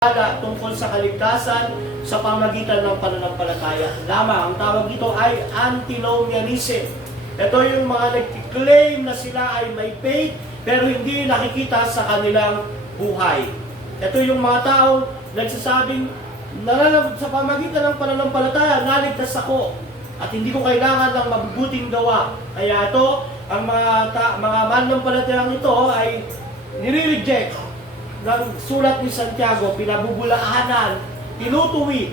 tungkol sa kaligtasan sa pamagitan ng pananampalataya lamang. Ang tawag dito ay antinomianism. Ito yung mga nag-claim na sila ay may faith pero hindi nakikita sa kanilang buhay. Ito yung mga taong nagsasabing sa pamagitan ng pananampalataya, naligtas ako at hindi ko kailangan ng mabubuting gawa. Kaya ito, ang mga mananampalatayang ito ay nire-reject ng sulat ni Santiago, pinabubulaanan, tinutuwi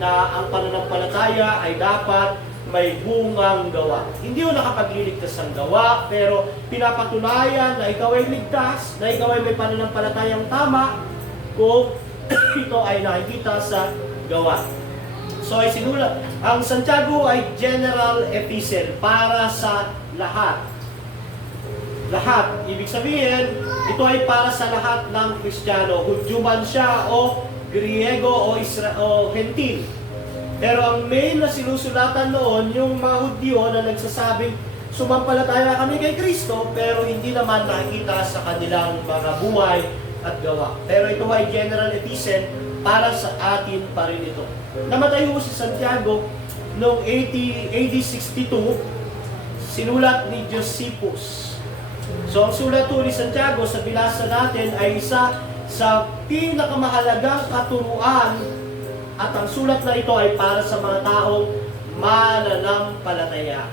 na ang pananampalataya ay dapat may bungang gawa. Hindi mo nakapagliligtas ng gawa, pero pinapatunayan na ikaw ay ligtas, na ikaw ay may pananampalatayang tama kung ito ay nakikita sa gawa. So ay sinulat, ang Santiago ay general epistle para sa lahat. Lahat. Ibig sabihin, ito ay para sa lahat ng Kristiyano. Hudyo man siya o Griego o Gentil. Pero ang main na sinusulatan noon, yung mga Hudyo na nagsasabing sumampalataya kami kay Kristo, pero hindi naman nakikita sa kanilang mga buhay at gawa. Pero ito ay general epistle para sa atin pa rin ito. Namatay ho si Santiago noong AD 62, sinulat ni Josephus. So ang sulat ni Santiago sa binasa natin ay isa sa pinakamahalagang katuruan at ang sulat na ito ay para sa mga taong mananampalataya.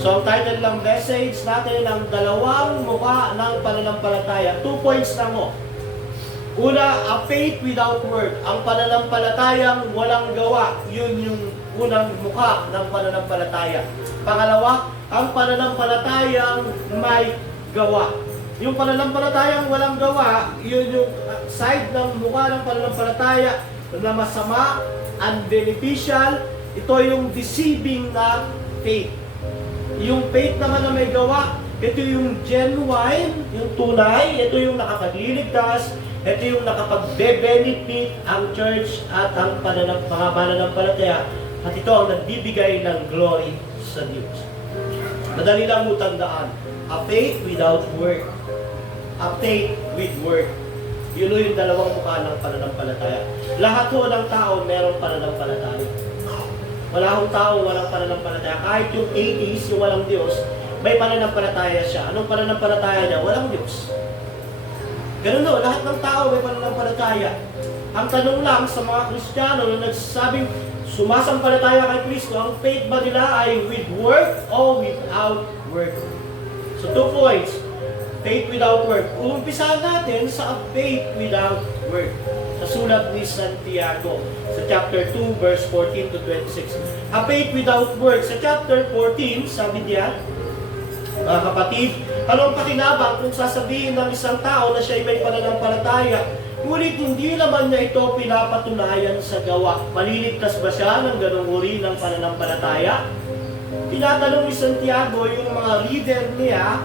So ang title ng message natin ang dalawang mukha ng pananampalataya. 2 points lang mo. Una, a faith without work. Ang pananampalatayang walang gawa. Yun yung unang mukha ng pananampalataya. Pangalawa, ang pananampalatayang may gawa. Yung pananampalatayang walang gawa, yun yung side ng mukha ng pananampalataya na masama, unbeneficial. Ito yung deceiving na faith. Yung faith naman na may gawa, ito yung genuine, yung tunay, ito yung nakapagliligtas, ito yung nakapagbe-benefit ang church at ang mga pananampalataya, at ito ang nagbibigay ng glory sa Diyos. Madali lang mo tandaan, a faith without work, a faith with work. Yun yung dalawang mukha ng pananampalataya. Lahat ho ng tao merong pananampalataya. Wala akong tao walang pananampalataya. Kahit yung atheist, yung walang Diyos, may pananampalataya siya. Anong pananampalataya niya? Walang Diyos. Ganun no, lahat ng tao may pananampalataya. Ang tanong lang sa mga Kristiyano na nagsasabing sumasampalataya kay Kristo, ang faith ba nila ay with work o without work? So 2 points. Faith without work. Umpisahan natin sa faith without work. Sa sulat ni Santiago, sa chapter 2, verse 14 to 26. A faith without work. Sa chapter 14, sabi niya, mga kapatid, ano ang pakinabang kung sasabihin ng isang tao na siya ay may pananampalataya, ngunit hindi naman niya ito pinapatunayan sa gawa? Maliligtas ba siya ng ganong uri ng pananampalataya? Tinatanong ni Santiago yung mga leader niya,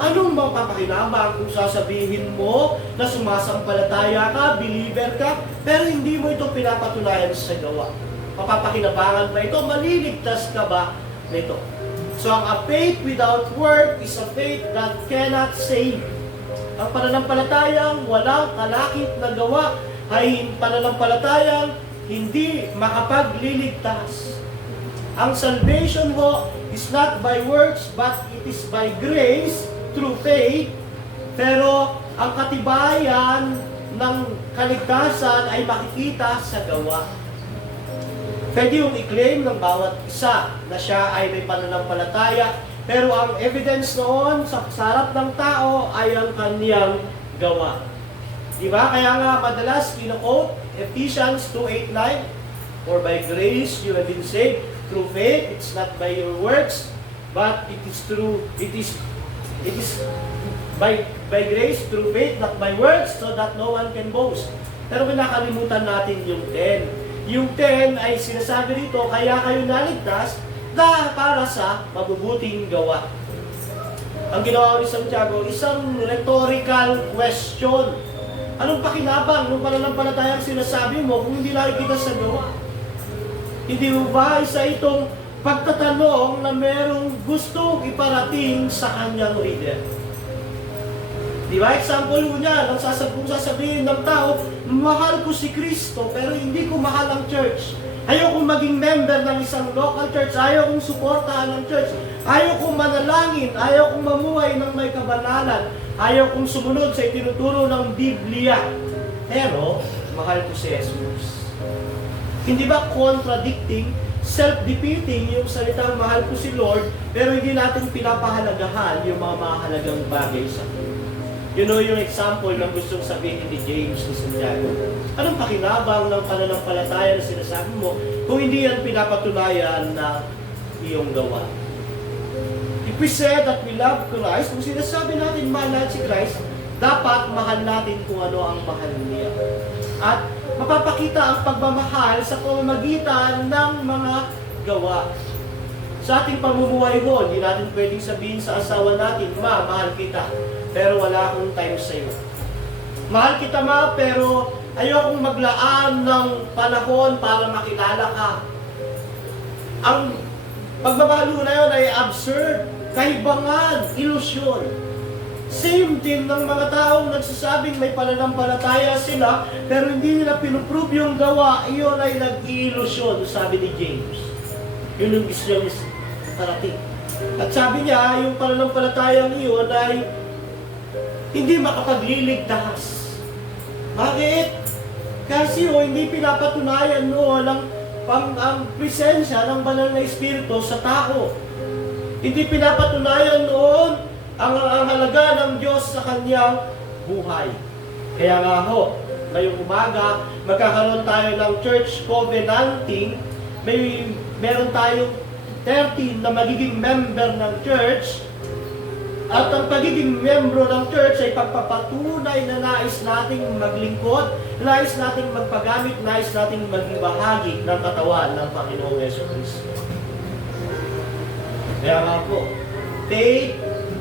anong mapapakinabang kung sasabihin mo na sumasampalataya ka, believer ka, pero hindi mo ito pinapatunayan sa gawa? Mapapakinabangan ba ito? Maliligtas ka ba nito? So ang a faith without work is a faith that cannot save. Ang pananampalatayang walang kalakip na gawa ay pananampalatayang hindi makapagliligtas. Ang salvation mo is not by works but it is by grace through faith. Pero ang katibayan ng kaligtasan ay makikita sa gawa. Pwede yung i-claim ng bawat isa na siya ay may pananampalataya, pero ang evidence noon sa harap ng tao ay ang kaniyang gawa. Diba? Kaya nga madalas kino-quote Ephesians 2:8-9, for by grace you have been saved through faith, it's not by your works, but it is by grace through faith, not by works, so that no one can boast. Pero pinakalimutan natin yung 10. Yung 10 ay sinasabi dito, kaya kayo naligtas dahil para sa mabubuting gawa. Ang ginawa ni Santiago, isang rhetorical question. Anong pakinabang ng pananampalatayang sinasabi mo kung hindi nakikita sa gawa? Hindi mo ba isa itong pagtatanong na merong gustong iparating sa kanyang reader? Di ba? Example ho niya, kung sasabihin ng tao, mahal ko si Kristo, pero hindi ko mahal ang church. Ayaw kong maging member ng isang local church, ayaw kong suportahan ng church, ayaw kong manalangin, ayaw kong mamuhay ng may kabanalan, ayaw kong sumunod sa itinuturo ng Biblia. Pero, mahal ko si Jesus. Hindi ba contradicting, self-defeating yung salitang mahal ko si Lord, pero hindi natin pinapahalagahan yung mga mahalagang bagay sa atin. You know yung example ng gustong sabihin ni James ni Santiago. Anong pakinabang ng pananampalataya na sinasabi mo kung hindi yan pinapatunayan na iyong gawa? If we say that we love Christ, kung sinasabi natin mahal natin si Christ, dapat mahal natin kung ano ang mahal niya. At mapapakita ang pagmamahal sa pamamagitan ng mga gawa. Sa ating pamumuhay ho, hindi natin pwedeng sabihin sa asawa natin, mahal kita, pero wala akong time sa iyo. Mahal kita pero ayokong maglaan ng panahon para makilala ka. Ang pagmamahal na yun ay absurd, kahibangan, ilusyon. Same din ng mga taong nagsasabing may pananampalataya sila, pero hindi nila pinuprove yung gawa, iyon ay nag-iilusyon, sabi ni James. Yun yung gusto niya parating. At sabi niya, yung pananampalatayang iyon ay hindi makapagliligtas. Bakit? Kasi hindi pinapatunayan ang presensya ng banal na Espiritu sa tao. Hindi pinapatunayan noon ang halaga ng Diyos sa kanyang buhay. Kaya nga ho, ngayong umaga, magkakaroon tayo ng church covenanting. Meron tayong 13 na magiging member ng church. At ang pagiging membro ng church ay pagpapatunay na nais nating maglingkod, nais nating magpagamit, nais nating maging bahagi ng katawan ng Panginoong Jesucristo. Kaya nga po, faith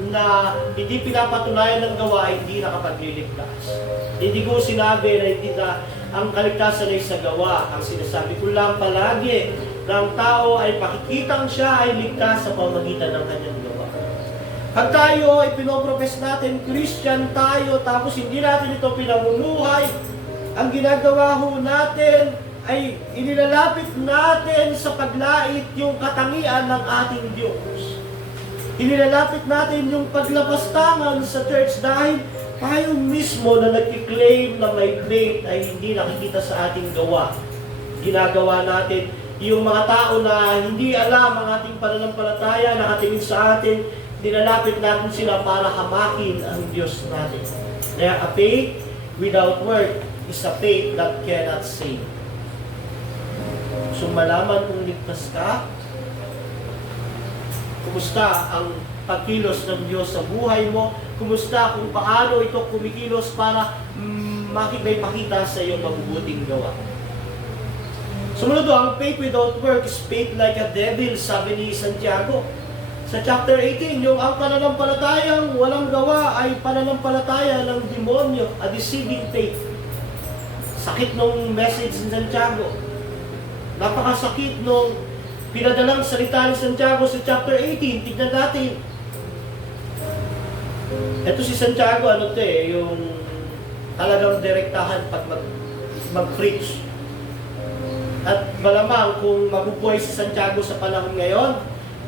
na hindi pinapatunayan ng gawa ay hindi nakapagliligtas. Hindi ko sinabi na hindi na ang kaligtasan ay sa gawa. Ang sinasabi ko lang palagi ng tao ay pakikitang siya ay ligtas sa pamamagitan ng kanyang gawa. Pag tayo ay pinoprofess natin, Christian tayo, tapos hindi natin ito pinamumuhay, ang ginagawa ho natin ay inilalapit natin sa paglait yung katangian ng ating Diyos. Inilalapit natin yung paglapastangan sa church dahil tayo mismo na nag-claim na may faith ay hindi nakikita sa ating gawa. Ginagawa natin yung mga tao na hindi alam ang ating pananampalataya, nakatingin sa atin, nilalapit natin sila para hamakin ang Diyos natin. Kaya a faith without work is a faith that cannot save. So malaman kung ligtas ka, kumusta ang pagkilos ng Diyos sa buhay mo, kumusta kung paano ito kumikilos para may pakita sa iyong mabubuting gawa. Sumunod ang faith without work is faith like a devil, sabi ni Santiago. Sa chapter 18, yung ang pananampalatayang walang gawa ay pananampalataya ng demonyo, a deceiving faith. Sakit nung message ni Santiago. Napakasakit nung pinadalang salita ni Santiago sa chapter 18. Tignan natin. Ito si Santiago, yung talagang direktahan pag mag-preach. At malamang kung mabubuhay si Santiago sa panahon ngayon,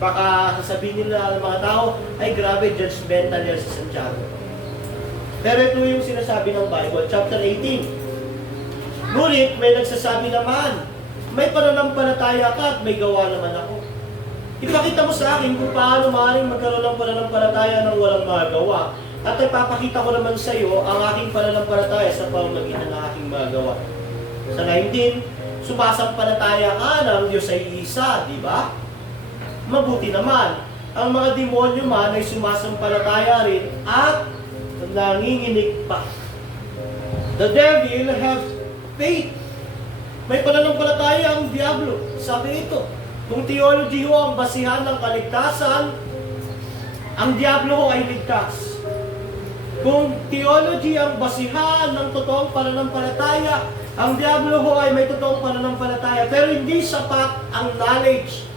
baka sasabihin nila ng mga tao, ay grabe, judgmental yan si Santiago. Pero ito yung sinasabi ng Bible, chapter 18. Ngunit may nagsasabi naman, may pananampalataya ka at may gawa naman ako. Ipakita mo sa akin kung paano maaaring magkaroon ng pananampalataya ng walang magawa. At ipapakita ko naman sa iyo ang aking pananampalataya sa pamamagitan ng aking magawa. Sa 19, sumasampalataya ka na ang Diyos ay isa, di ba? Mabuti naman, ang mga demonyo man ay sumasampalataya rin at nanginginig pa. The devil has faith. May pananampalataya ang diablo. Sabi ito, kung theology ho ang basihan ng kaligtasan, ang diablo ho ay ligtas. Kung theology ang basihan ng totoong pananampalataya, ang diablo ho ay may totoong pananampalataya. Pero hindi sapat ang knowledge.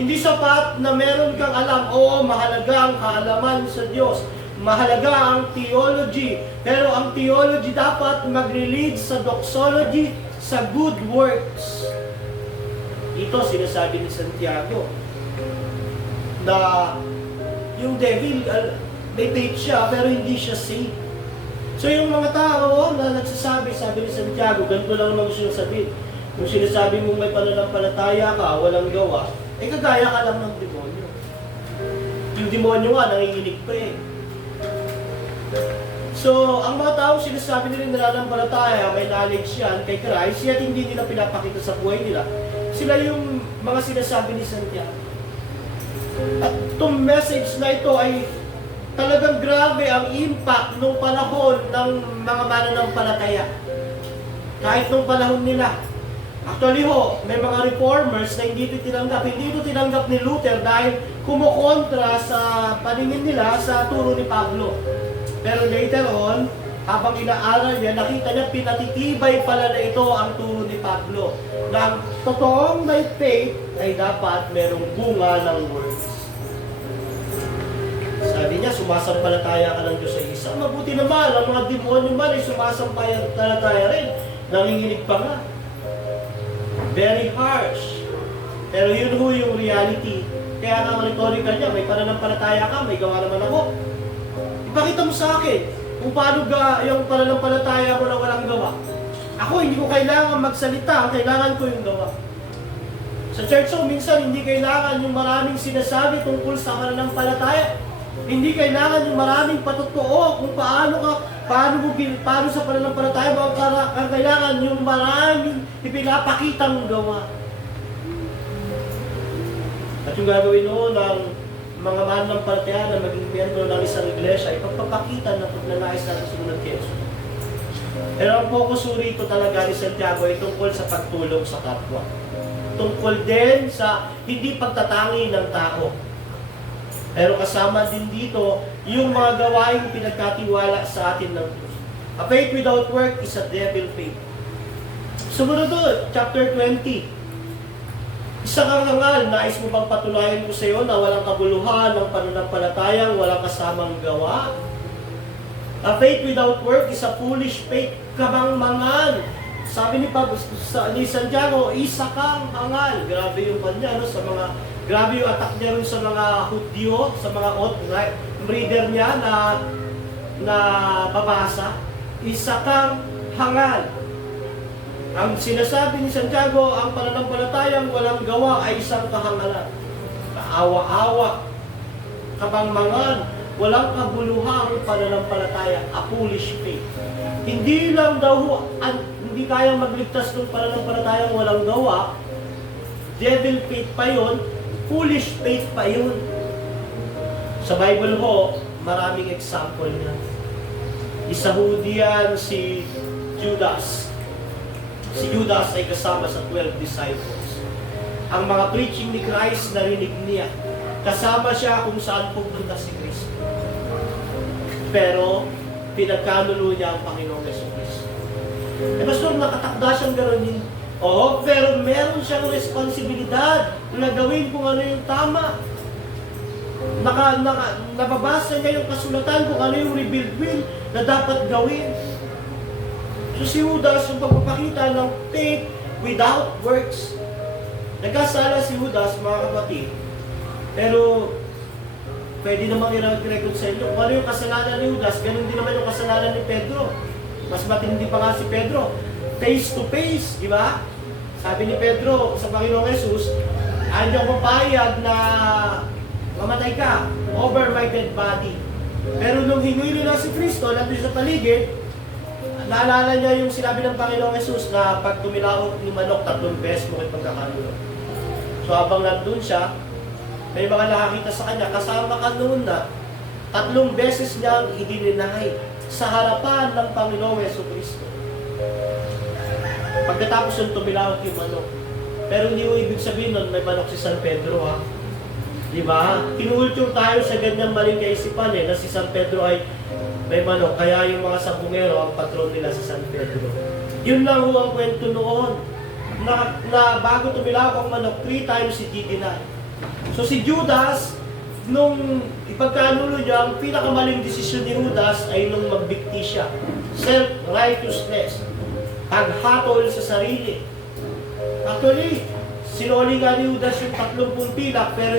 Hindi sapat na meron kang alam. Oo, mahalaga ang kaalaman sa Diyos. mahalaga ang theology. Pero ang theology dapat mag-lead sa doxology, sa good works. Ito sinasabi ni Santiago na yung devil, may faith siya pero hindi siya saved. So yung mga tao na nagsasabi, sabi ni Santiago, ganito lang naman gusto sabihin. Kung sinasabi mo may pananampalataya ka, walang gawa, eh kagaya ka lang ng demonyo. Yung demonyo nga, nanginginig pa eh. So, ang mga tao sinasabi nila nananampalataya, may knowledge yan kay Christ, yet hindi nila pinapakita sa buhay nila. Sila yung mga sinasabi ni Santiago. At itong message na ito ay talagang grabe ang impact nung panahon ng mga mananampalataya. Kahit nung panahon nila. Actually may mga reformers na hindi ito tinanggap. Hindi ito tinanggap ni Luther dahil kumukontra sa paningin nila sa turo ni Pablo. Pero later on, habang inaaral niya, nakita niya pinatitibay pala na ito ang turo ni Pablo. Na ang totoong may faith ay dapat merong bunga ng words. Sabi niya, sumasampalataya ka ng Diyos sa isa. Mabuti naman, ang mga demonyo man ay sumasampalataya rin. Nanginginig pa nga. Very harsh. Pero yun ho yung reality. Kaya nga ang rhetorical niya, may pananampalataya ka, may gawa naman ako. Ipakita mo sa akin kung paano yung pananampalataya mo na walang gawa. Ako, hindi ko kailangan magsalita, kailangan ko yung gawa. Sa church minsan hindi kailangan yung maraming sinasabi tungkol sa pananampalataya. Hindi kailangan yung maraming patotoo kung paano sa pananampalataya mo ang kailangan yung maraming ipinapakitang gawa. At yung gagawin mo ng mga mananampalataya na maging miyembro ng isang iglesia ay pagpapakita ng pagnanais natin sumunod kay Jesus. Pero ang focus rito talaga ni Santiago ay tungkol sa pagtulong sa kapwa. Tungkol din sa hindi pagtatangi ng tao. Pero kasama din dito yung mga gawaing pinagkatiwala sa atin ng Diyos. A faith without work is a devil faith. Sumunod doon, chapter 20. Isa kang hangal, nais mo bang patunayan ko sa iyo na walang kabuluhan ng pananampalatayang walang kasamang gawa? A faith without work is a foolish faith, kabangmangan. Sabi ni Santiago, isa kang hangal. Grabe yung kanya, grabe yung attack niya rin sa mga Hudyo, sa mga reader niya na babasa. Isa kang hangal. Ang sinasabi ni Santiago, ang pananampalatayang walang gawa ay isang kahangalan. Kaawa-awa, kabangmangan, walang kabuluhang pananampalataya, a foolish faith. Hindi lang daw, hindi kayang magligtas ng pananampalatayang walang gawa, devil faith pa yun, foolish faith pa yun. Sa Bible ho, maraming example na. Isa ho diyan si Judas. Si Judas ay kasama sa 12 disciples. Ang mga preaching ni Christ narinig niya. Kasama siya kung saan pupunta si Kristo. Pero, pinagkanulo niya ang Panginoong Jesucristo. Pastor, nakatakda siyang garonin. Oo, pero meron siyang responsibilidad na gawin kung ano yung tama. Nababasa niya yung kasulatan kung ano yung revealed will na dapat gawin. So si Judas, yung pagpapakita ng faith without works. Nagkasala si Judas, mga kapatid. Pero, pwede namang i-record sa inyo. Kung ano yung kasalanan ni Judas, ganun din naman yung kasalanan ni Pedro. Mas matindi pa nga si Pedro. Face to face, di ba? Sabi ni Pedro sa Panginoong Jesus, hindi ako papayag na mamatay ka over my dead body. Pero nung hinuwi nila si Kristo, nandun sa paligid, naalala niya yung sinabi ng Panginoong Jesus na pag tumilaok ni manok, 3 beses mo kayo pagkakalulo. So habang nandun siya, may mga nakakita sa kanya, kasama ka noon na 3 beses niyang idininay sa harapan ng Panginoong Jesucristo. Pagkatapos yung tumilawak yung manok. Pero hindi mo ibig sabihin nun, may manok si San Pedro, ha? Di ba? Kinulture tayo sa ganyang maling kaisipan na si San Pedro ay may manok. Kaya yung mga sabungero, ang patron nila si San Pedro. Yun lang ho ang kwento noon. Na bago tumilawak ang manok, 3 times si deny. So si Judas, nung ipagkanulo niya, ang pinakamaling desisyon ni Judas ay nung magbikti siya. Self-righteousness. Paghatol sa sarili. Actually, sinuli nga ni Judas yung 30 pilak, pero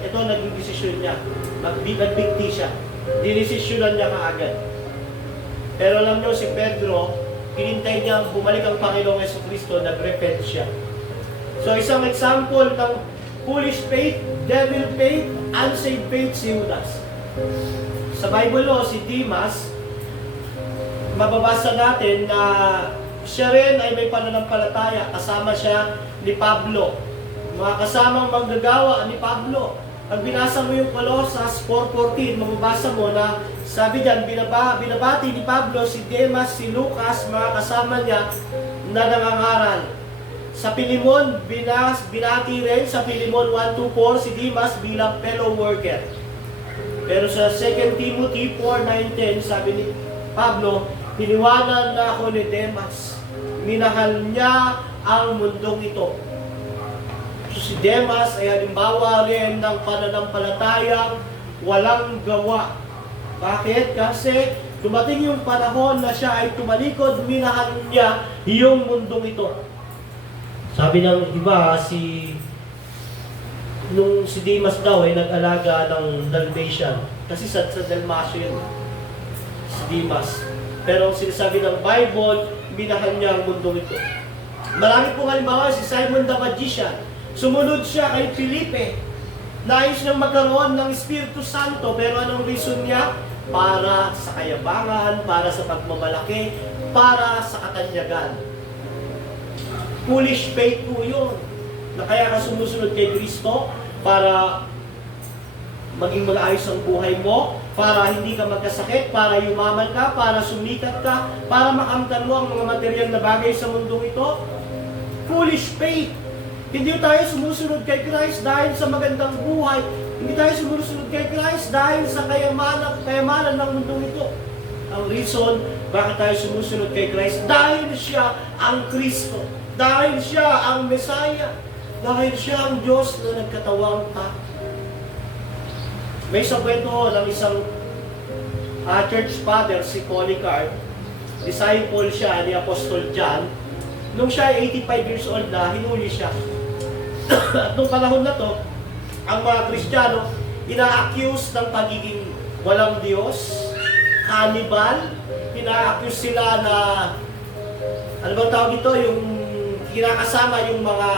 ito naging desisyon niya. Nagbikti siya. Dinesisyonan niya kaagad. Pero alam niyo, si Pedro, hinintay niya bumalik ang Panginoong Jesucristo, nag-repent siya. So, isang example ng foolish faith, devil faith, unsaved faith si Judas. Sa Bible si Demas, mababasa natin na siya rin ay may pananampalataya. Kasama siya ni Pablo. Mga kasamang manggagawa ni Pablo. Pag binasa mo yung Colossus 4:14, mababasa mo na sabi diyan, binabati ni Pablo si Demas, si Lucas, mga kasama niya na nangangaral. Sa Pilimon, binati rin sa Pilimon 1:2-4 si Demas bilang fellow worker. Pero sa 2 Timothy 4:9-10, sabi ni Pablo, hiniwanan na ako ni Demas. Minahal niya ang mundong ito. So si Demas ay halimbawa rin ng pananampalatayang walang gawa. Bakit? Kasi dumating yung panahon na siya ay tumalikod, minahal niya yung mundong ito. Sabi ng iba, nung si Demas daw ay nag-alaga ng Dalmatian. Kasi sa Dalmacio yun, si Demas. Pero ang sinasabi ng Bible, minahal niya ang mundong ito. Marami pong halimbawa, si Simon the Magician. Sumunod siya kay Felipe. Nais niyang magkaroon ng Espiritu Santo, pero anong reason niya? Para sa kayabangan, para sa pagmamalaki, para sa katanyagan. Foolish faith po yun. Na kaya ka sumusunod kay Kristo para maging maayos ang buhay mo, para hindi ka magkasakit, para yumaman ka, para sumikat ka, para makamtan mo ang mga material na bagay sa mundong ito. Foolish faith. Hindi tayo sumusunod kay Christ dahil sa magandang buhay. Hindi tayo sumusunod kay Christ dahil sa kayamanan ng mundong ito. Ang reason bakit tayo sumusunod kay Christ, dahil siya ang Kristo. Dahil siya ang Messiah. Dahil siya ang Diyos na nagkatawang tao. May isang kwento ng isang church father, si Polycarp. Disciple siya ni Apostol John. Nung siya ay 85 years old na, hinuli siya. At nung panahon na to, ang mga Kristiyano, ina-accuse ng pagiging walang Diyos, cannibal, ina-accuse sila na, ano bang tawag ito, yung kinakasama yung mga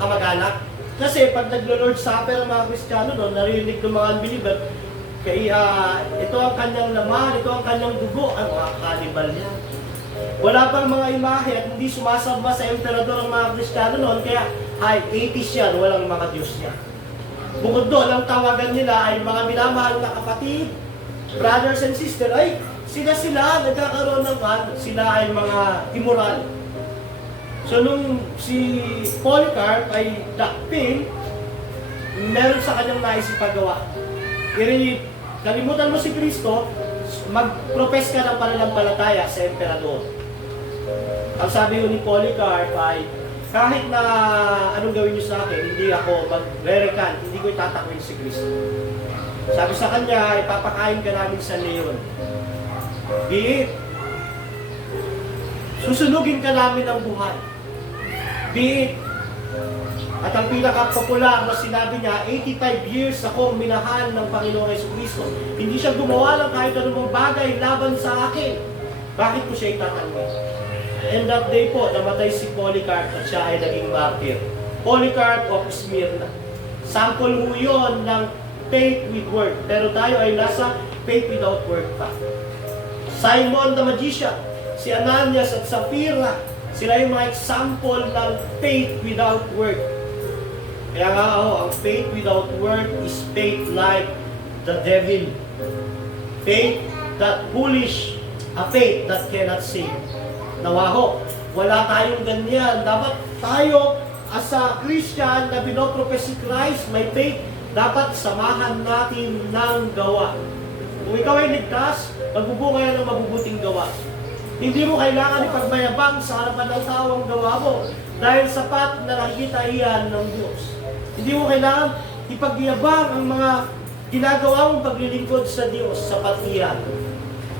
kamag-anak. Kasi pag naglo-Lord Supper ang mga Kristiyano doon, narinig ng mga unbeliever, kaya ito ang kanyang laman, ito ang kanyang dugo, ang mga cannibal niya. Wala pang mga imahe at hindi sumasamba sa emperador ang mga Kristiyano noon, kaya ay atheist yan, walang mga Diyos niya. Bukod doon, ang tawagan nila ay mga minamahal na kapatid, brothers and sisters, ay sila nagkakaroon ng sila ay mga immoral. So nung si Polycarp ay dakpin, meron sa kanyang naisipagawa. Kalimutan mo si Kristo, mag-profess ka ng pananampalataya sa emperador. Ang sabi ni Polycarp ay, kahit na anong gawin niyo sa akin, hindi ako mag-recant, hindi ko itatakwin si Kristo. Sabi sa kanya, ipapakain ka namin sa leon. Be it, susunugin ka namin ng buhay. Be it, at ang pinaka-popular na sinabi niya, 85 years akong minahal ng Panginoong Jesucristo. Hindi siya gumawa ng kahit anumang bagay laban sa akin. Bakit ko siya itatanggap? And that day po, namatay si Polycarp at siya ay naging martyr. Polycarp of Smyrna. Sample ho yun ng faith with work. Pero tayo ay nasa faith without work pa. Simon the Magician, si Ananias at Sapphira, sila yung mga example ng faith without work. Kaya nga ang faith without work is faith like the devil. Faith that foolish, a faith that cannot save. Nawaho, wala tayong ganyan. Dapat tayo, as a Christian na binopropes si Christ, may faith, dapat samahan natin ng gawa. Kung ikaw ay ligtas, magbubunga yan ng mabubuting gawa. Hindi mo kailangan ipagmayabang sa harapan ng tao ang gawa mo, dahil sapat na nakikita iyan ng Diyos. Hindi mo kailangan ipagyabang ang mga ginagawa mong paglilingkod sa Diyos, sapat iyan.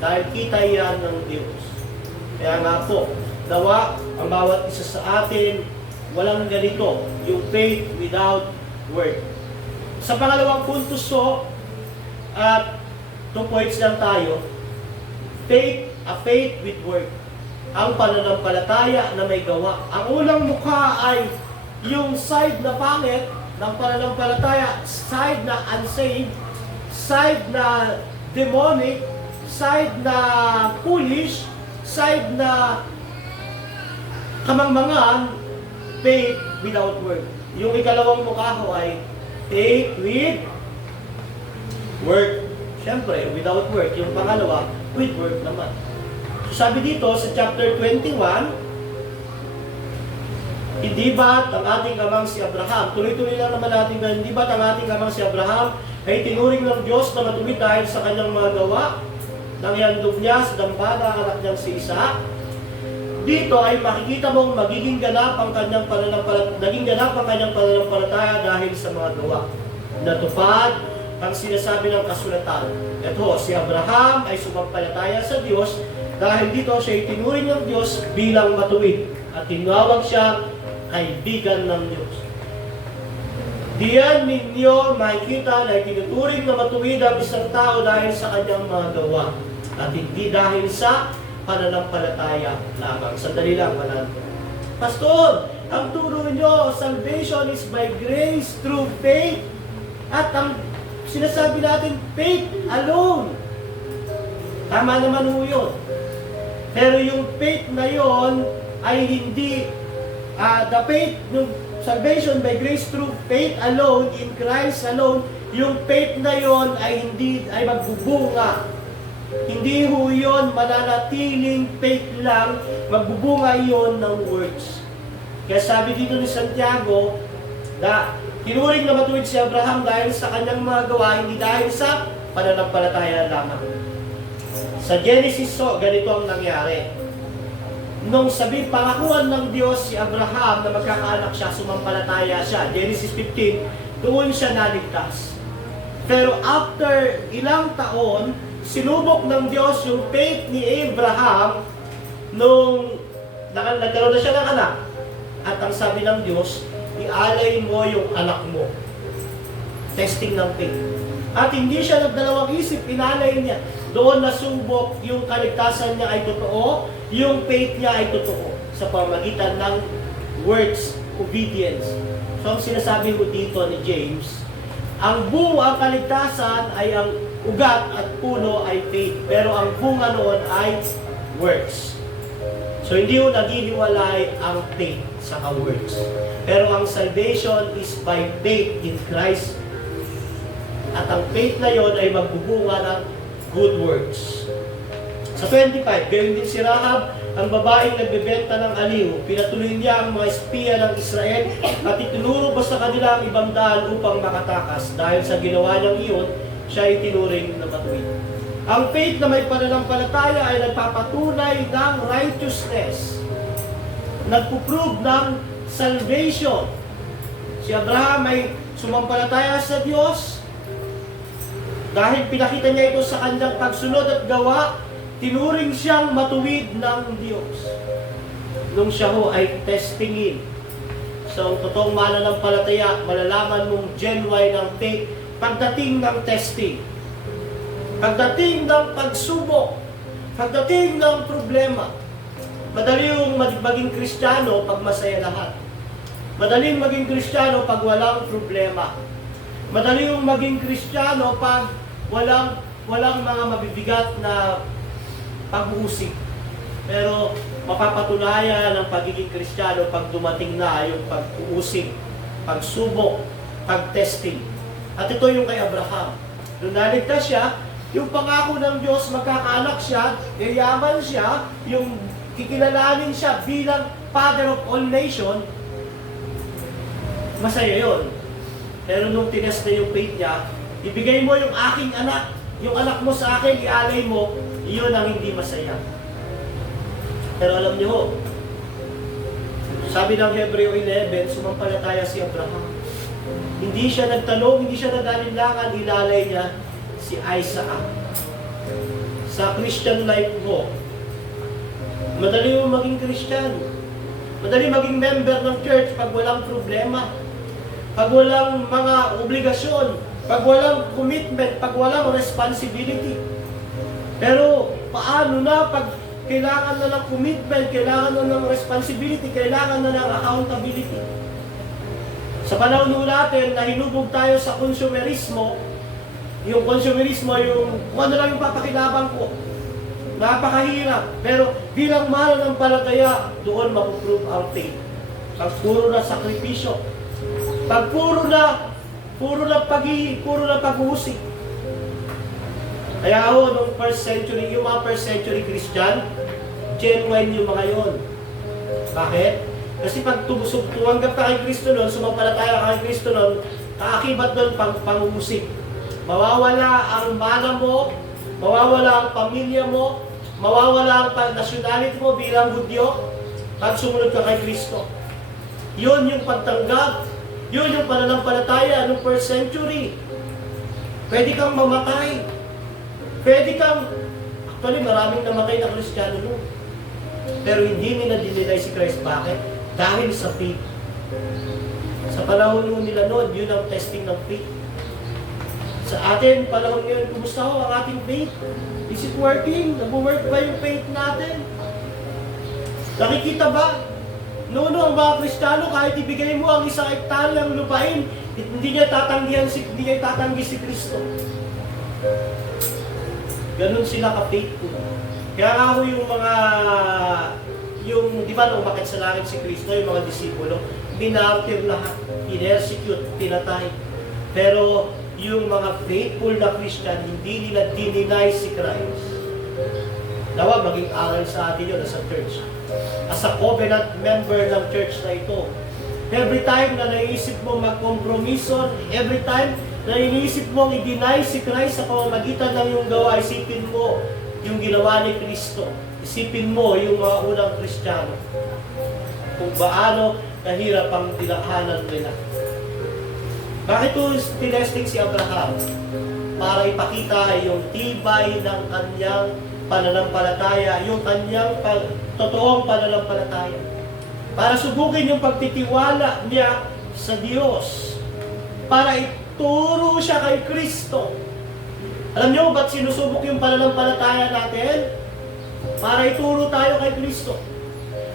Dahil kita yan ng Diyos. Kaya nga po, nawa ang bawat isa sa atin, walang ganito, yung faith without work. Sa pangalawang punto at 2 points lang tayo, a faith with work. Ang pananampalataya na may gawa. Ang unang mukha ay yung side na pangit ng pananampalataya, side na unsaved, side na demonic, side na foolish, side na kamangmangan, faith without work. Yung ikalawang mukha ko ay faith with work. Siyempre, without work. Yung pangalawa, with work naman. So sabi dito sa chapter 21, hindi ba't ang ating amang si Abraham, tuloy-tuloy lang naman natin na, hindi ba't ang ating amang si Abraham ay tinuring ng Diyos na matuwid dahil sa kanyang mga gawa, nang ihandog niya sa dambana ang anak niyang si Isaac? Dito ay makikita mong naging ganap ang kanyang pananampalataya dahil sa mga gawa. Natupad ang sinasabi ng kasulatan. Ito, si Abraham ay sumampalataya sa Diyos dahil dito siya itinuring ng Diyos bilang matuwid at tinawag siya kaibigan ng Diyos. Diyan ninyo makikita na itinuturing na matuwid ang isang tao dahil sa kanyang mga gawa at hindi dahil sa pananampalataya lamang. Sandali lang, mananto. Pastor, ang turo nyo, salvation is by grace through faith. At ang sinasabi natin, faith alone. Tama naman ho yun. Pero yung faith na yun ay hindi, the faith, yung salvation by grace through faith alone, in Christ alone, yung faith na yun ay hindi, ay magbubunga. Hindi ho yun mananatiling faith lang, magbubunga yun ng words. Kaya sabi dito ni Santiago, na tinuring na matuwid si Abraham dahil sa kanyang mga gawa, hindi dahil sa pananampalataya lamang. Sa Genesis, ganito ang nangyari. Nung pangakuan ng Diyos si Abraham na magkakaanak siya, sumampalataya siya, Genesis 15, doon siya naligtas. Pero after ilang taon, sinubok ng Diyos yung faith ni Abraham nung nagkaroon na siya ng anak. At ang sabi ng Diyos, ialay mo yung anak mo. Testing ng faith. At hindi siya nagdalawang isip, inalay niya. Doon nasubok yung kaligtasan niya ay totoo, yung faith niya ay totoo sa pamamagitan ng words, obedience. So ang sinasabi ko dito ni James, ang kaligtasan ay ang ugat at puno ay faith, pero ang bunga noon ay works. So hindi mo naghihiwalay ang faith sa works. Pero ang salvation is by faith in Christ. At ang faith na yon ay magbubunga ng good works. Sa 25, gayon din si Rahab, ang babaeng nagbebenta ng aliw. Pinatuloy niya ang mga espiya ng Israel at itinuro pa sa kanila ang ibang daan upang makatakas. Dahil sa ginawa niyang iyon, siya ay tinuring na matuwid. Ang faith na may pananampalataya ay nagpapatunay ng righteousness. Nagpuprove ng salvation. Si Abraham ay sumampalataya sa Diyos dahil pinakita niya ito sa kanyang pagsunod at gawa, tinuring siyang matuwid ng Diyos. Nung siya ho ay testingin. So, ang totoong mananampalataya, malalaman mong genuine ng faith pagdating ng testing, pagdating ng pagsubok, pagdating ng problema. Madali yung maging Kristiyano pag masaya lahat. Madaling maging Kristiyano pag walang problema. Madali yung maging Kristiyano pag walang mga mabibigat na pag-uusig. Pero mapapatunayan ang pagiging Kristiyano pag dumating na yung pag-uusig, pagsubok, pag-testing. At ito yung kay Abraham. Nung naligtas siya, yung pangako ng Diyos, magkakaanak siya, yayaman siya, yung kikilalanin siya bilang Father of all nation, masaya yun. Pero nung tinest na yung faith niya, ibigay mo yung aking anak, yung anak mo sa akin, ialay mo, iyon ang hindi masaya. Pero alam niyo, sabi ng Hebreo 11, sumampalataya si Abraham. Hindi siya nagtanong, hindi siya nag-alinlangan, ilalay niya si Isaac. Sa Christian life mo, madali mo maging Christian. Madali maging member ng church pag walang problema. Pag walang mga obligasyon. Pag walang commitment. Pag walang responsibility. Pero paano na pag kailangan na ng commitment, kailangan na ng responsibility, kailangan na ng accountability? Sa panahon natin na hinubog tayo sa consumerismo, yung consumerismo, yung kung ano lang yung papakinabang ko, napakahirap. Pero bilang mananampalataya, doon mapuprove our faith. Pag puro na sakripisyo, pag puro na pag-uusig. Kaya ako, nung first century, yung mga first century Christian, genuine yung mga yun. Bakit? Kasi pag tumanggap ka kay Kristo nun, sumampalataya ka kay Kristo nun, kaakibat nun pang-uusig. Mawawala ang mana mo, mawawala ang pamilya mo, mawawala ang nationality mo bilang Hudyo pag sumunod ka kay Kristo. Yun yung pagtanggap, yun yung pananampalataya ng first century. Pwede kang mamatay. Actually maraming namatay na Kristiyano nun. Pero hindi nila dinilay si Christ. Bakit? Dahil sa faith. Sa panahon nila noon, yun ang testing ng faith. Sa atin, panahon ngayon, kumusta ho ang ating faith? Is it working? Nag-work ba yung faith natin? Nakikita ba? Noon ang mga Kristiyano, kahit ibigay mo ang 1 hektaryang lupain, hindi niya tatanggi si Kristo. Ganun sila ka-faithful. Kaya nga ako di ba nung umakit sa langit si Kristo, yung mga disipulo, binartir lahat, in-execute, pinatay. Pero yung mga faithful na Christian, hindi nila dininay si Christ. Nawa, maging aral sa atin yun as a church. As a covenant member ng church na ito. Every time na naisip mo magkompromiso, every time na iniisip mong i-deny si Christ sa pamamagitan ng iyong gawa, isipin mo yung ginawa ni Kristo. Isipin mo yung mga unang Kristiyano. Kung paano kahirap ang dilakhanan nila. Bakit ito tinesting si Abraham? Para ipakita yung tibay ng kanyang pananampalataya, yung kanyang totoong pananampalataya. Para subukin yung pagtitiwala niya sa Diyos. Para ituro siya kay Kristo. Alam niyo ba't sinusubok yung pananampalataya natin? Para ituro tayo kay Kristo.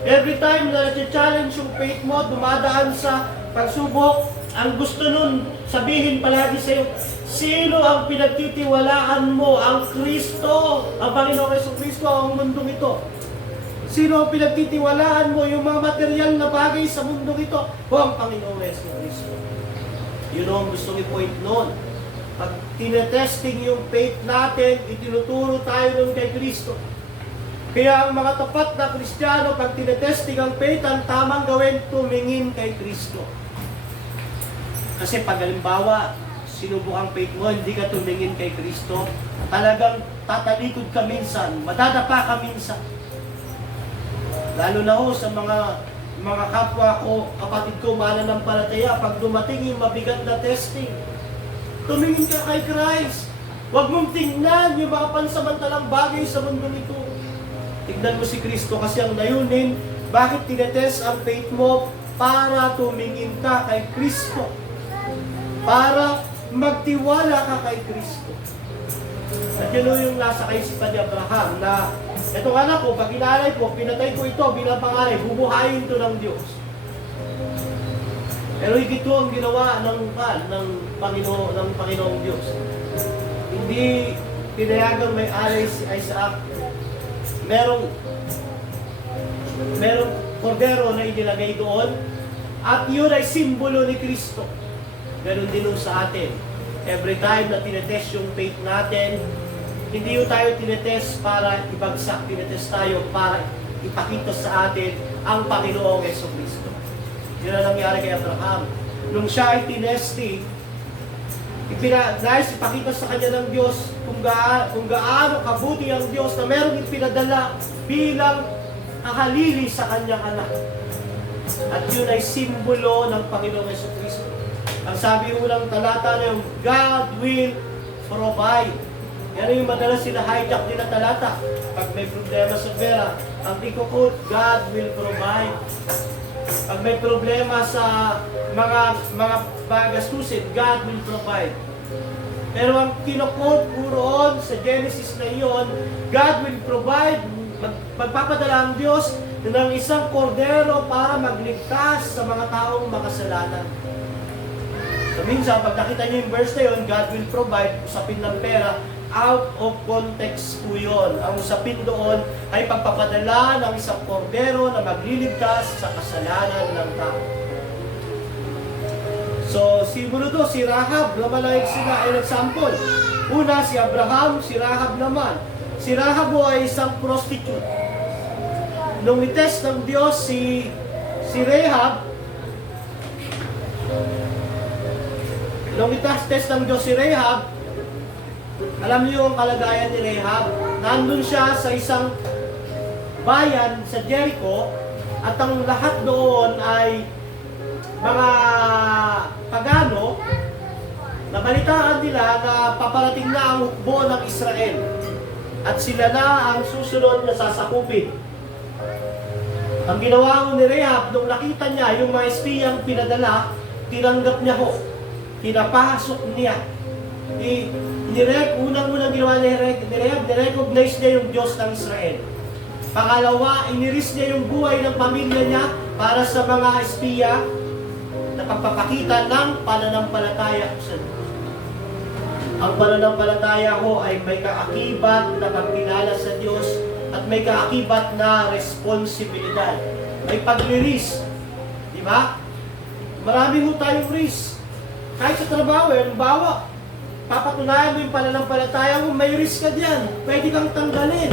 Every time na na-challenge yung faith mo, dumadaan sa pagsubok, ang gusto nun sabihin palagi sa'yo, sino ang pinagtitiwalaan mo? Ang Kristo, ang Panginoong Jesucristo, ang mundong ito. Sino ang pinagtitiwalaan mo? Yung mga material na bagay sa mundong ito, o ang Panginoong Jesucristo. Yun ang gusto i-point nun. Pag tinetesting yung faith natin, itinuturo tayo nun kay Kristo. Kaya ang mga tapat na Kristiyano, pag tinetesting ang faith, ang tamang gawin, tumingin kay Kristo. Kasi pag halimbawa, sinubok ang faith mo, hindi ka tumingin kay Kristo, talagang tatalikod ka minsan, madadapa ka minsan. Lalo na ho sa mga kapwa ko, kapatid ko, mananampalataya, pag dumating yung mabigat na testing, tumingin ka kay Christ. Huwag mong tingnan yung mga pansamantalang bagay sa mundo nito. Tignan mo si Kristo kasi ang layunin, bakit tinetest ang faith mo? Para tumingin ka kay Kristo. Para magtiwala ka kay Kristo. At yun yung nasa kaisipan ni Abraham na itong anak ko, pag inalay ko, pinatay ko ito bilang pangalay, bubuhayin ito ng Diyos. Pero ito ang ginawa ng Panginoong Diyos. Hindi pinayagang may alay si Isaac. Merong kordero na inilagay doon at yun ay simbolo ni Kristo. Ganon din sa atin. Every time na tinetest yung faith natin, hindi yung tayo tinetest para ibagsak, tinetest tayo para ipakita sa atin ang Panginoong Jesucristo. Yun ang nangyari kay Abraham. Nung siya ay tinesti, nais ipakita sa kanya ng Diyos kung gaano kabuti ang Diyos na merong ipinadala bilang kahalili sa kanyang anak. At yun ay simbolo ng Panginoong Jesucristo. Ang sabi unang talata na yung God will provide. Yan yung madalas sila hijack nila talata. Pag may problema sa pera, ang iko-quote, God will provide. Pag may problema sa mga bagastusin, God will provide. Pero ang kino-quote puroon sa Genesis na iyon, God will provide. Magpapadala ang Diyos ng isang kordero para magligtas sa mga taong makasalanan. So minsan, pag nakita niyo yung verse na yun, God will provide, usapin ng pera, out of context po yun. Ang usapin doon ay pagpapadala ng isang kordero na magliligtas sa kasalanan ng tao. So, simulo to, si Rahab, naman ay example. Una, si Abraham, si Rahab naman. Si Rahab ay isang prostitute. Nung itest ng Diyos si Rahab, nung itest ng Diyos si Rahab, alam niyo ang kalagayan ni Rahab. Nandun siya sa isang bayan sa Jericho at ang lahat doon ay mga pagano. Nabalitaan nila na paparating na ang hukbo ng Israel at sila na ang susunod na sasakupin. Ang ginawa ni Rahab, nung nakita niya yung mga espiyang pinadala, tinanggap niya ho. Pinapasok niya. Unang-unang ginawa ni Rahab, nirecognize niya yung Diyos ng Israel. Pangalawa, iniris niya yung buhay ng pamilya niya para sa mga espiya na pagpapakita ng pananampalataya sa Diyos. Ang pananampalataya ho ay may kaakibat na pagkilala sa Diyos at may kaakibat na responsibilidad. May pag-risk. Di ba? Marami ho tayong risk. Kahit sa trabaho, bawa, papatunayan mo yung pananampalataya mo, may risk ka diyan. Pwede kang tanggalin.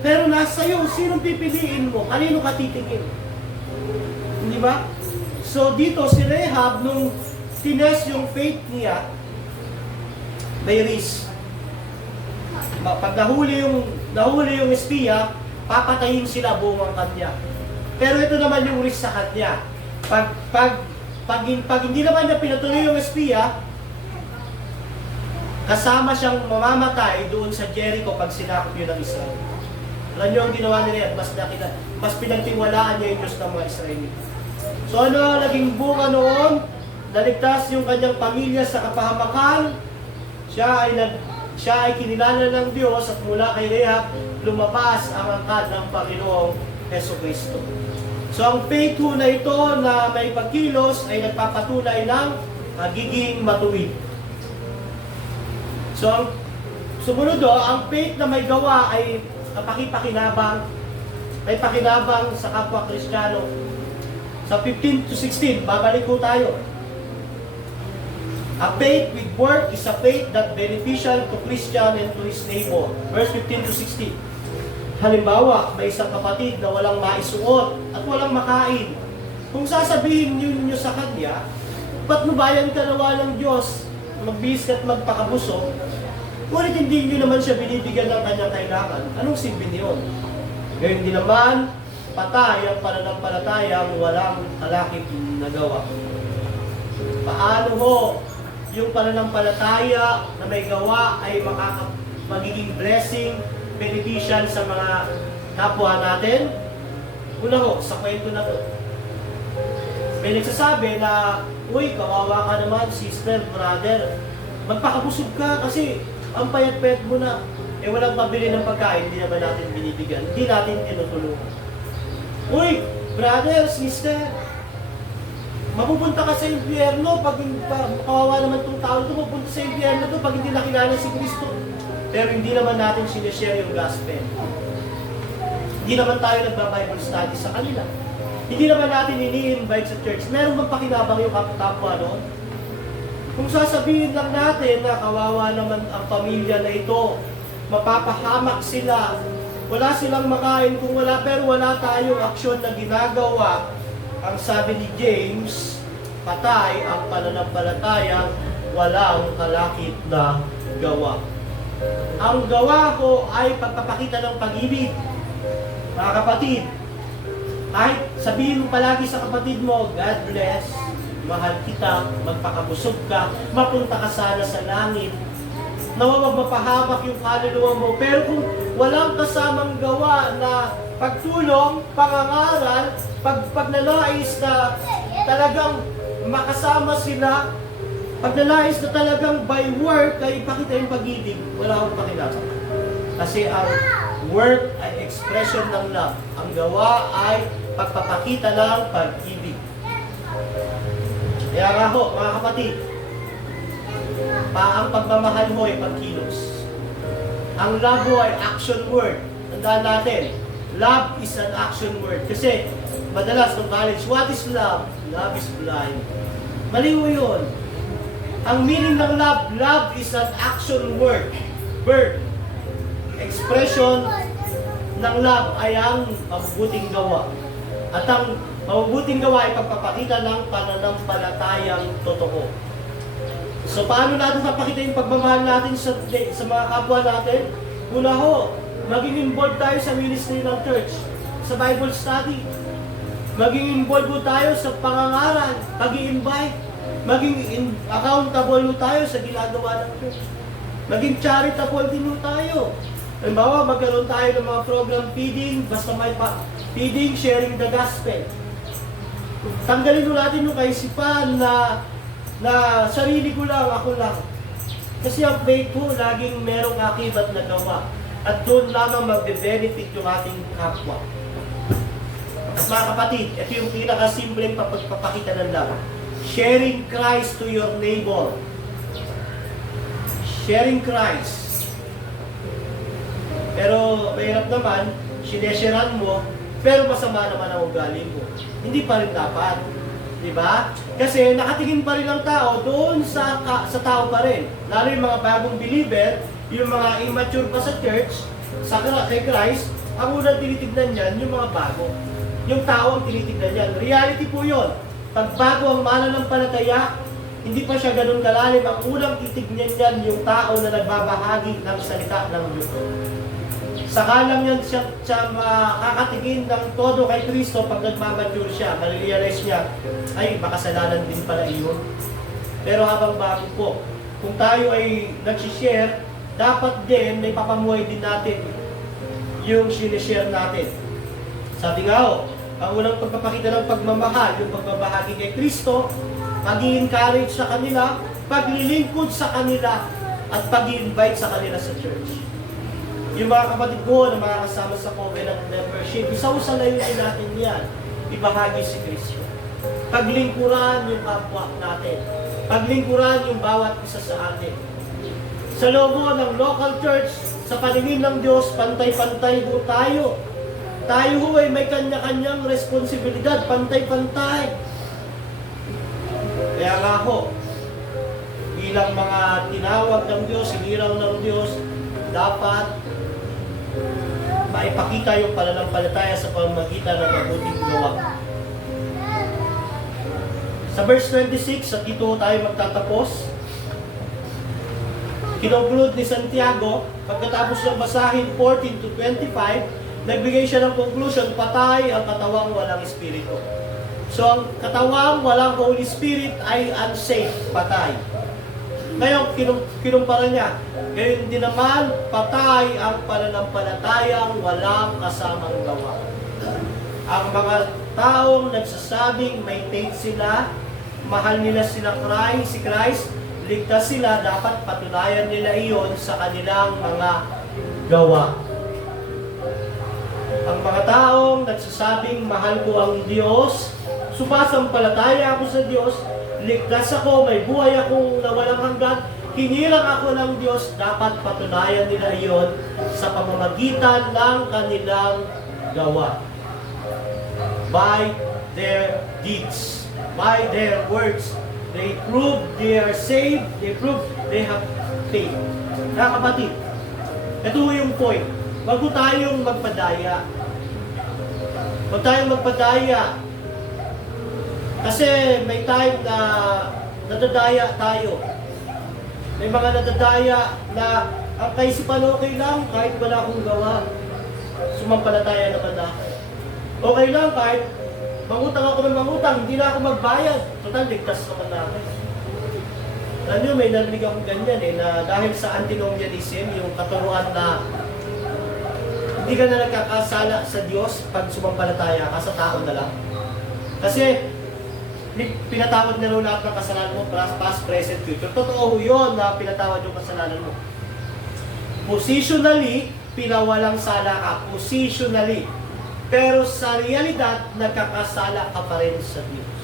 Pero nasa iyo, sinong pipiliin mo? Kanino ka titingin? Di ba? So dito si Rahab, nung tines yung faith niya, may risk. Pag nahuli yung espiya, papatayin sila buong ang kanya. Pero ito naman yung risk sa kanya. Pag hindi naman niya pinatuloy yung espiya, kasama siyang mamamatay doon sa Jericho pag sinakop yun ng Israel. Alam niyo ang ginawa nila, mas pinagtiwalaan niya yung Diyos ng mga Israelita. So ano naging bunga noon? Naligtas yung kanyang pamilya sa kapahamakan. Siya ay kinilala ng Diyos at mula kay Rahab, lumabas ang angkan ng Panginoong Jesucristo. So ang faith na ito na may pagkilos ay nagpapatunay ng magiging matuwid. So ang sumunod ang faith na may gawa ay napakipakinabang, may pakinabang sa kapwa Kristiyano. Sa 15 to 16, babalik ko tayo. A faith with work is a faith that beneficial to Christian and to his neighbor. Verse 15 to 16. Halimbawa, may isang kapatid na walang maisuot at walang makain. Kung sasabihin niyo sa kanya, ba't mo bayan ka nawa ng Diyos, magbihis at magpakabusog, ngunit hindi niyo naman siya binibigyan ng kanyang kailangan. Anong silbi niyon? Ngayon din naman, patay ang pananampalatayang walang kalakip na gawa. Paano ho yung pananampalataya na may gawa ay magiging blessing, beneficial sa mga kapwa natin? Una ho, sa kwento na to. May nagsasabi na, uy, kawawa ka naman, sister, brother. Magpakabusog ka kasi ang payat-payat mo na. Walang pabili ng pagkain, hindi naman natin binibigyan. Hindi natin tinutulungan. Uy, brother, sister, mapupunta ka sa impyerno pag kawawa naman itong tao ito, mapupunta sa impyerno ito pag hindi nakilala si Kristo. Pero hindi naman natin sinishare yung gospel. Hindi naman tayo nagba-Bible study sa kanila. Hindi naman natin ini-invite sa church. Meron bang pakinabang yung kapwa noon? Kung sasabihin lang natin na kawawa naman ang pamilya na ito, mapapahamak sila, wala silang makain kung wala, pero wala tayong aksyon na ginagawa. Ang sabi ni James, patay ang pananampalatayang walang kalakip na gawa. Ang gawa ko ay pagpapakita ng pag-ibig. Mga kapatid, kahit sabihin mo palagi sa kapatid mo, God bless, mahal kita, magpakabusog ka, mapunta ka sana sa langit, nawawag mapahamak yung kaluluwa mo. Pero kung walang kasamang gawa na pagtulong, pangangaral, pagnanais na talagang makasama sila, pagnanais na talagang by work ay ipakita yung pag-ibig, wala akong pakinabang. Kasi ang work ay expression ng love. Ang gawa ay pagpapakita ng pag-ibig. Kaya nga ho, mga kapatid, ang pagmamahal mo ay pagkilos. Ang love mo ay action word. Tandaan natin, love is an action word. Kasi madalas ng college, what is love? Love is blind. Maliw yun. Ang meaning ng love, love is an action word. Verb. Expression ng love ay ang mabubuting gawa. At ang mabubuting gawa ay pagpapakita ng pananampalatayang totoo. So paano natin papakita yung pagmamahal natin sa mga kapwa natin? Una ho, maging involved tayo sa ministry ng church, sa Bible study. Maging involved po tayo sa pangangaral, pag-i-invite. Maging accountable po tayo sa ginagawa ng church. Maging charitable din po tayo. Halimbawa, magkaroon tayo ng mga program feeding, basta may feeding, sharing the gospel. Tanggalin mo natin yung kaisipan na sarili ko lang, ako lang. Kasi ang faith ko, laging merong akibat na gawa. At doon lamang magbe-benefit yung ating kapwa. At mga kapatid, ito yung pinakasimpleng pagpapakita ng love. Sharing Christ to your neighbor. Sharing Christ. Pero mahirap naman, sinesharean mo, pero masama naman ang ugali mo. Hindi pa rin dapat. Diba? Kasi nakatingin pa rin ang tao doon sa tao pa rin. Lalo yung mga bagong believer, yung mga immature pa sa church, kay Christ, ang unang tinitignan niyan, yung mga bago. Yung tao ang tinitignan niyan. Reality po yun. Pag bago ang mananampalataya, hindi pa siya ganun kalalim. Ang unang titignan niyan, yung tao na nagbabahagi ng salita ng Diyos. Saka lang yan siya makakatingin ng todo kay Kristo pag nagmamature siya. Marirealize niya, ay, makasalanan din pala iyon. Pero habang bago po, kung tayo ay nag-share, dapat din may papamuhay din natin yung sinishare natin. Sabi nga ho, ang unang pagpapakita ng pagmamahal, yung pagbabahagi kay Kristo, pag-i-encourage sa kanila, paglilingkod sa kanila, at pag-i-invite sa kanila sa church. Yung mga kapatid ko na mga kasama sa covenant membership, isa-usa na yun natin yan. Ibahagi si Kristo. Paglingkuran yung kapwa natin. Paglingkuran yung bawat isa sa atin. Sa logo ng local church, sa paningin ng Diyos, pantay-pantay ho tayo. Tayo ho ay may kanya-kanyang responsibilidad, pantay-pantay. Kaya nga ho, bilang mga tinawag ng Diyos, hiniraw ng Diyos, dapat maipakita yung pananampalataya sa pamamagitan ng mabuting gawa. Sa verse 26, at dito tayo magtatapos, kinonklud ni Santiago, pagkatapos ng basahin 14 to 25, nagbigay siya ng conclusion, patay ang katawang walang espiritu. So ang katawang walang Holy Spirit ay unsafe, patay. Ngayon, kinumpara niya, ngayon din naman, patay ang pananampalatayang walang kasamang gawa. Ang mga taong nagsasabing may faith sila, mahal nila si Christ, ligtas sila, dapat patunayan nila iyon sa kanilang mga gawa. Ang mga taong nagsasabing mahal ko ang Diyos, sumasampalataya ako sa Diyos, ligtas ako, may buhay akong na walang hanggan, hinirang ako ng Diyos, dapat patunayan nila iyon sa pamamagitan ng kanilang gawa. By their deeds, by their words, they prove they are saved, they prove they have faith. Mga kapatid, ito yung point. Wag po tayong magpadaya. Wag tayong magpadaya. Kasi may time na nadadaya tayo. May mga nadadaya na ang kaisipan okay lang kahit wala akong gawa. Sumampalataya naman ako. Okay lang kahit Mangutang ako ng mangutang, hindi na ako magbayad. Total, ligtas naman na ako. Alam nyo, may narinig akong ganyan na dahil sa antinomianism, yung katuruan na hindi ka na nagkakasala sa Diyos pag sumampalataya ka, sa tao na lang. Kasi, pinatawad na rin lahat ng kasalanan mo, past, present, future. Totoo yun na pinatawad yung kasalanan mo. Positionally, pinawalang sala ka. Positionally. Pero sa realidad, nagkakasala ka pa rin sa Diyos.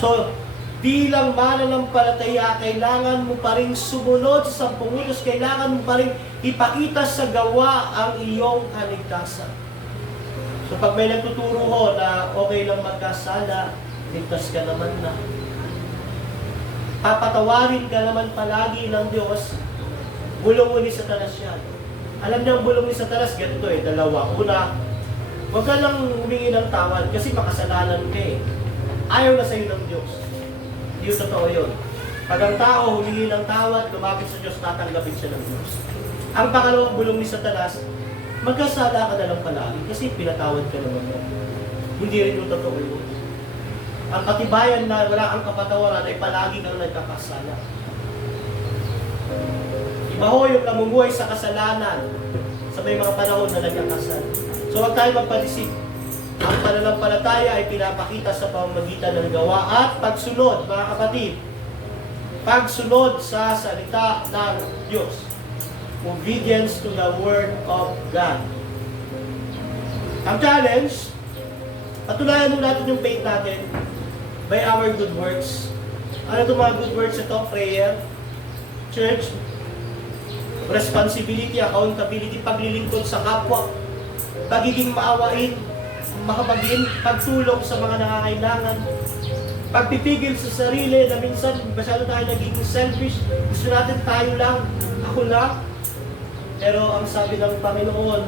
So, bilang mananampalataya, kailangan mo pa rin sumunod sa 10 utos, kailangan mo pa rin ipakita sa gawa ang iyong kaligtasan. So, pag may nagtuturo ho na okay lang magkasala, ligtas ka naman na. Papatawarin ka naman palagi ng Diyos, bulong mo ni Satanas yan. Alam niyo ang bulong ni Satanas, ganito dalawa. Una, huwag ka lang humingi ng tawad kasi makasalanan ka Ayaw na sa'yo ng Diyos. Hindi yung totoo yun. Pag ang tao humingi ng tawad, lumapit sa Diyos, tatanggapin siya ng Diyos. Ang pangalawang bulong ni Satanas, magkasala ka na lang palagi kasi pinatawad ka naman yan. Hindi rin yung totoo yun. Ang katibayan na wala kang kapatawaran ay palagi kang nagkakasala. Iba ho yung namumuhay sa kasalanan sa may mga panahon na nagkakasala. So huwag tayo magpalisip. Ang pananampalataya ay pinapakita sa pamamagitan ng gawa at pagsunod, mga kapatid. Pagsunod sa salita ng Diyos. Obedience to the Word of God. Ang challenge, patunayan mo natin yung faith natin by our good works. Ano itong mga good works ito? Prayer, church, responsibility, accountability, paglilingkod sa kapwa, pagiging maawain, makapaging pagtulong sa mga nangangailangan, pagpipigil sa sarili na minsan masyado tayo naging selfish, gusto natin tayo lang, ako lang. Pero ang sabi ng Panginoon,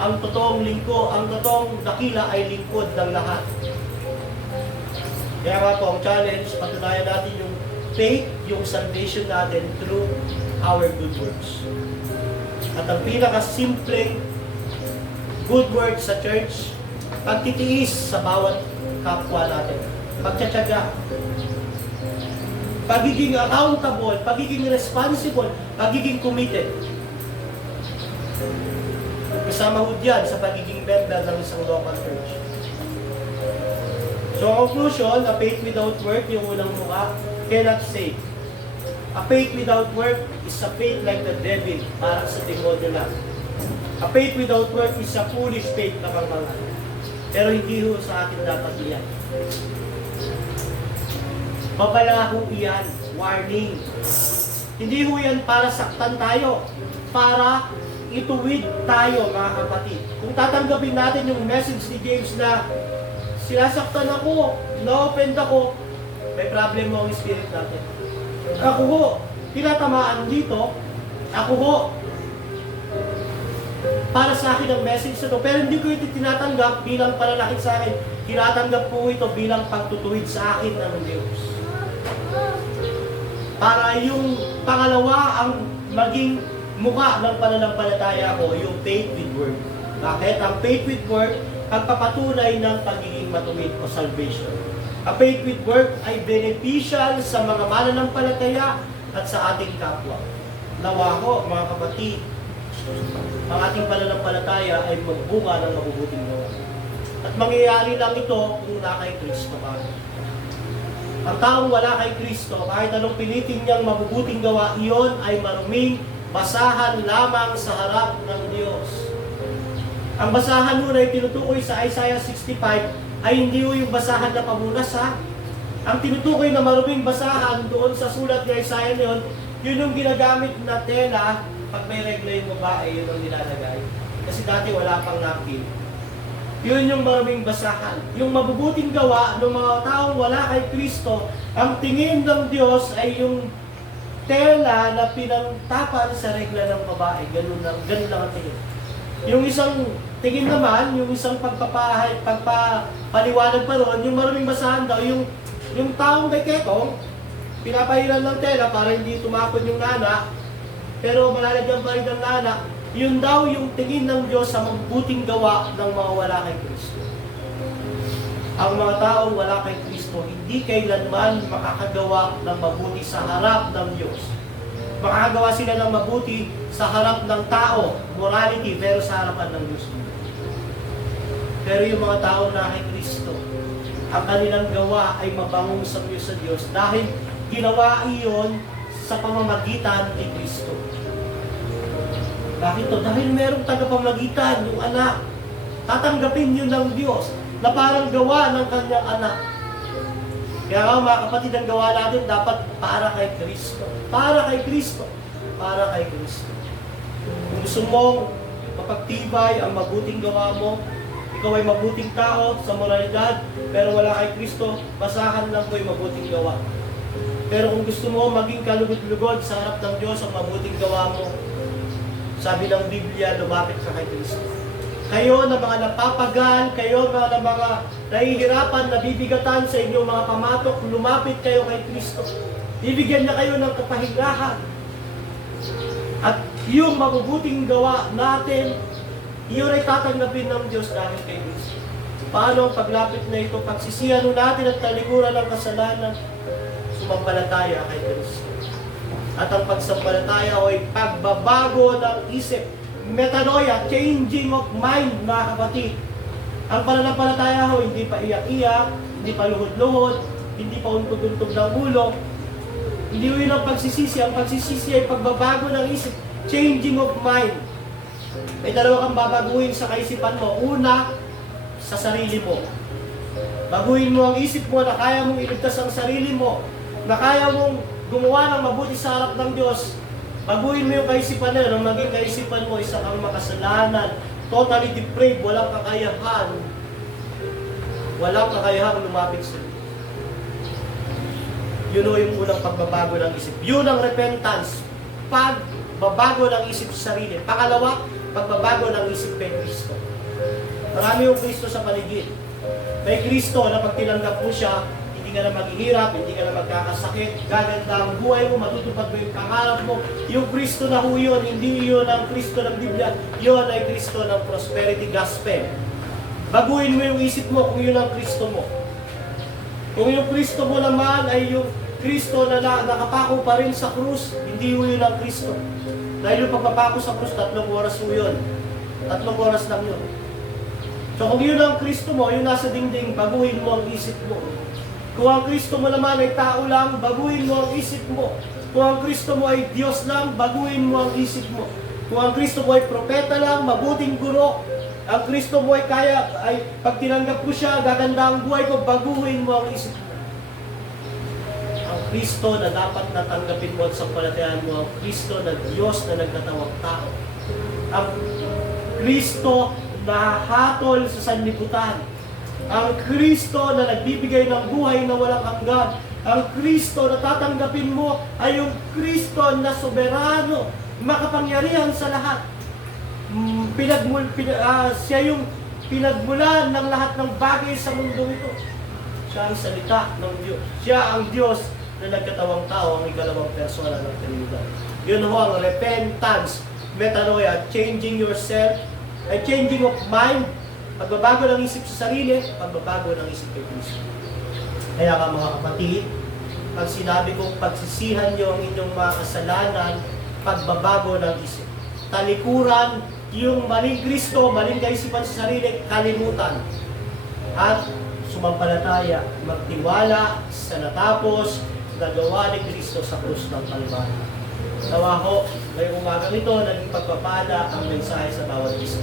ang totoong ang totoong dakila ay lingkod ng lahat. Kaya nga po ang challenge, patunayan natin yung faith, yung salvation natin through our good works. At ang pinakasimpleng good works sa church, pagtitiis sa bawat kapwa natin. Pagtsatsaga. Pagiging accountable, pagiging responsible, pagiging committed. Kasama ho diyan sa pagiging member ng isang local church. So, ang conclusion, a faith without work, yung unang mukha, cannot save. A faith without work is a faith like the devil, parang sa demonyo lang. A faith without work is a foolish faith na mga. Pero hindi ho sa atin dapat iyan. Babala ho iyan, warning. Hindi ho yan para saktan tayo, para ituwid tayo, mga kapatid. Kung tatanggapin natin yung message ni James na sinasaktan ako, na-offend ako, may problem mo ang spirit natin. Ako ho, tinatamaan dito, ako ho, para sa akin ang message na ito, pero hindi ko ito tinatanggap bilang pananakit sa akin, tinatanggap ko ito bilang pagtutuwid sa akin ng Diyos. Para yung pangalawa ang maging mukha ng pananampalataya ko, yung faith with work. Bakit? Ang faith with work, pagpapatunay ng pagiging matuwid o salvation. Ang faith with work ay beneficial sa mga mananampalataya at sa ating kapwa. Nawa ko, mga kapatid, ang ating pananampalataya ay magbunga ng mabubuting gawa. At mangyayari lang ito kung na kay Kristo ka. Ang taong wala kay Kristo, kahit anong pilitin niyang mabubuting gawa, iyon ay maruming basahan lamang sa harap ng Diyos. Ang basahan mo na tinutukoy sa Isaiah 65 ay hindi yung basahan na pamunas ha. Ang tinutukoy na maruming basahan doon sa sulat ni Isaiah na yun yung ginagamit na tela pag may regla yung babae, yun ang nilalagay. Kasi dati wala pang napkin. Yun yung maruming basahan. Yung mabubuting gawa ng mga taong wala kay Kristo, ang tingin ng Diyos ay yung tela na pinangtapan sa regla ng babae. Ganun lang ang tingin. Yung isang tingin naman, yung isang pagpapaliwanag pa ron, yung maruming basahan daw, yung taong kay Ketong, pinapahiran ng tela para hindi tumakod yung nana, pero malalagyan pa rin ng nana, yun daw yung tingin ng Diyos sa mabuting gawa ng mga wala kay Kristo. ang mga taong wala kay Kristo, hindi kailanman makakagawa ng mabuti sa harap ng Diyos. Makakagawa sila ng mabuti sa harap ng tao, morality, pero sa harapan ng Diyos. Pero yung mga taong na kay Kristo, ang kanilang gawa ay mabangong sa Diyos dahil ginawa iyon sa pamamagitan ni Kristo. Bakit to? Dahil merong tagapamagitan, yung anak. Tatanggapin yun ng Diyos na parang gawa ng kanyang anak. Kaya nga mga kapatid, ang gawa natin dapat para kay Kristo. Para kay Kristo. Para kay Kristo. Kung gusto mong mapagtibay ang mabuting gawa mo, ikaw ay mabuting tao sa moralidad, pero wala kay Kristo, basahan lang ko yung mabuting gawa. Pero kung gusto mo maging kalugod-lugod sa harap ng Diyos ang mabuting gawa mo, sabi ng Biblia, lumapit ka kay Kristo. Kayo na mga napapagal, kayo na mga nahihirapan, nabibigatan sa inyong mga pamatok, lumapit kayo kay Kristo. Bibigyan niya kayo ng kapahingahan. At yung mabubuting gawa natin, iyon ay tatanggapin ng Diyos dahil kay Kristo. Paano ang paglapit na ito? Pagsisihan natin at talikuran ng kasalanan, sumampalataya kay Kristo. At ang pagsampalataya ay pagbabago ng isip. Metanoia, changing of mind, mga kapatid. Ang pananampalataya ho, hindi pa iyak-iyak, hindi pa luhod-luhod, hindi pa untog-untog ng ulo. Hindi yun ang pagsisisi. Ang pagsisisi ay pagbabago ng isip. Changing of mind. May dalawa kang babaguhin sa kaisipan mo. Una, sa sarili mo. Baguhin mo ang isip mo na kaya mong iligtas ang sarili mo. Na kaya mong gumawa ng mabuti sa harap ng Diyos. Baguhin mo yung kaisipan na yun. Ang maging kaisipan mo, isa kang makasalanan. Totally depraved. Walang kakayahan. Walang kakayahan lumapit sa Diyos. Yun o yung unang pagbabago ng isip. Yun ang repentance. Pagbabago ng isip sa sarili. Pangalawa, pagbabago ng isip kay Kristo. Marami yung Kristo sa paligid. May Kristo na pag tinanggap mo siya, hindi ka na maghihirap, hindi ka na magkakasakit, gaganda ang buhay mo, matutupad mo yung pangarap mo. Yung Kristo na ho yun, hindi yun ang Kristo ng Biblia, yun ay Kristo ng prosperity gospel. Baguhin mo yung isip mo kung yun ang Kristo mo. Kung yung Kristo mo naman ay yung Kristo na nakapako pa rin sa krus, hindi yun ang Kristo. Dahil yung pagpapako sa krus, 3 oras mo yun. 3 oras lang yun. So kung yun ang Kristo mo, yung nasa dingding, baguhin mo ang isip mo. Kung ang Kristo mo naman ay tao lang, baguhin mo ang isip mo. Kung ang Kristo mo ay Diyos lang, baguhin mo ang isip mo. Kung ang Kristo mo ay propeta lang, mabuting guro, ang Kristo mo ay pag tinanggap ko siya, gaganda ang buhay ko, baguhin mo ang isip mo. Ang Kristo na dapat natanggapin mo at sampalatayan mo, ang Kristo na Diyos na nagkatawang tao. Ang Kristo na hatol sa sanlibutan. Ang Kristo na nagbibigay ng buhay na walang hanggan. Ang Kristo na tatanggapin mo ay yung Kristo na soberano, makapangyarihan sa lahat. Siya yung pinagmulan ng lahat ng bagay sa mundo ito. Siya ang salita ng Diyos. Siya ang Diyos na nagkatawang tao, ang ikalawang persona ng Trinidad. Yun ho ang repentance, metanoia, changing yourself, changing of mind, pagbabago ng isip sa sarili, pagbabago ng isip kay Kristo. Kaya ka mga kapatid, pag sinabi kong pagsisihan niyo ang inyong mga kasalanan, pagbabago ng isip. Talikuran, yung maling Kristo, maling kaisipan sa sarili, kalimutan. At sumampalataya, magtiwala sa natapos, nagawa ni Kristo sa krus ng Kalbaryo. Nawa ho, ngayong umagang ito, naging pagpapada ang mensahe sa bawat isa.